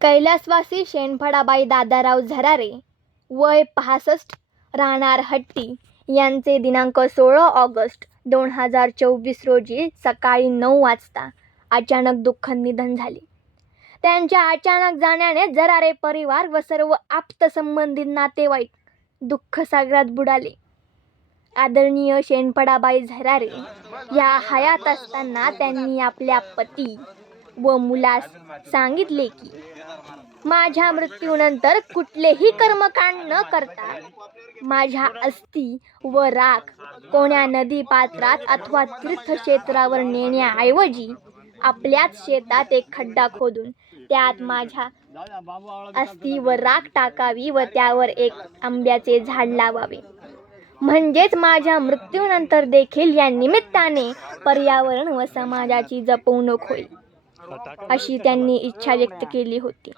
कैलासवासी शेणफळाबाई दादाराव झरारे वय पासष्ट राहणार हट्टी. यांचे दिनांक सोळा ऑगस्ट दोन हजार चोवीस रोजी सकाळी नऊ वाजता अचानक दुःख निधन झाले. त्यांच्या अचानक जाण्याने झरारे परिवार व सर्व आप्तसंबंधित नातेवाईक दुःख सागरात बुडाले. आदरणीय शेणफळाबाई झरारे या हयात असताना त्यांनी आपल्या पती व मुलास सांगितले की माझ्या मृत्यूनंतर कुठलेही कर्मकांड न करता माझ्या अस्थि व राख कोण्या नदी पात्रात अथवा तीर्थक्षेत्रावर नेण्याऐवजी आपल्याच शेतात एक खड्डा खोदून त्यात माझ्या अस्थि व राख टाकावी व त्यावर एक आंब्याचे झाड लावावे. म्हणजेच माझ्या मृत्यूनंतर देखील या निमित्ताने पर्यावरण व समाजाची जपवणूक होईल. अशी त्यांनी इच्छा व्यक्त केली होती.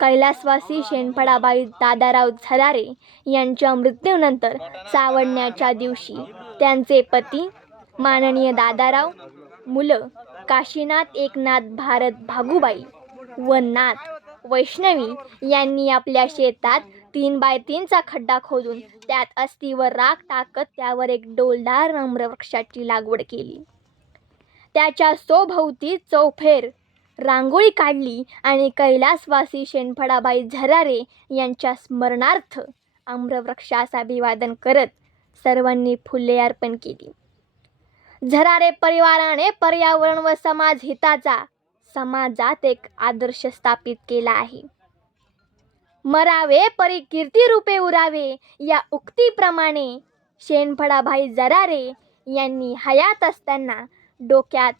कैलासवासी शेणफळाबाई दादाराव झरारे यांच्या मृत्यूनंतर सावडण्याच्या दिवशी त्यांचे पती माननीय दादाराव मुलं काशीनाथ एकनाथ भारत भागुबाई व नाथ वैष्णवी यांनी आपल्या शेतात तीन बाय तीनचा खड्डा खोदून त्यात अस्थी व राख टाकत त्यावर एक डोलदार नम्रवृक्षाची लागवड केली. त्याच्या सोभोवती चौफेर. रांगोळी काढली आणि कैलासवासी शेणफळाबाई झरारे यांच्या स्मरणार्थ आम्रवृक्षास अभिवादन करत सर्वांनी फुले अर्पण केली. झरारे परिवाराने पर्यावरण व समाज हिताचा समाजात एक आदर्श स्थापित केला आहे. मरावे परी कीर्ती रूपे उरावे या उक्तीप्रमाणे शेणफळाभाई जरारे यांनी हयात असताना डोक्यात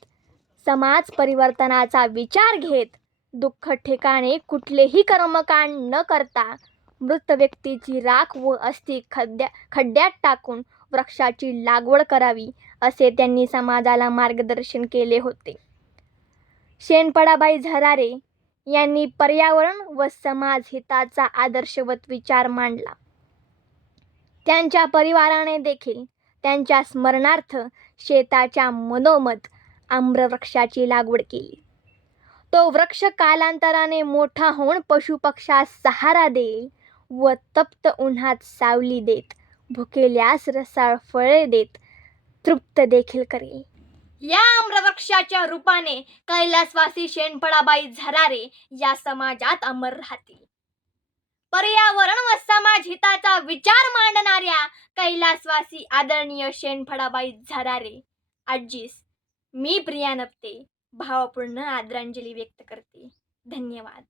समाज परिवर्तनाचा विचार घेत दुःख ठिकाणी कुठलेही कर्मकांड न करता मृत व्यक्तीची राख व अस्थि खड्ड्या खड्ड्यात टाकून वृक्षाची लागवड करावी असे त्यांनी समाजाला मार्गदर्शन केले होते. शेणपडाबाई झरारे यांनी पर्यावरण व समाज हिताचा आदर्शवत विचार मांडला. त्यांच्या परिवाराने देखील त्यांच्या स्मरणार्थ शेताच्या मनोमत आम्रवृक्षाची लागवड केली. तो वृक्ष कालांतराने मोठा होऊन पशुपक्षास सहारा देईल व तप्त उन्हात सावली देत भुकेल्यास रसाळ फळे देत तृप्त देखील करेल. या आम्रवृक्षाच्या रूपाने कैलासवासी शेणफळाबाई झरारे या समाजात अमर राहतील. पर्यावरण व समाज हिताचा विचार मांडणाऱ्या कैलासवासी आदरणीय शेणफळाबाई झरारे. आजीस मी प्रिया नपते. भावपूर्ण आदरांजली व्यक्त करते. धन्यवाद.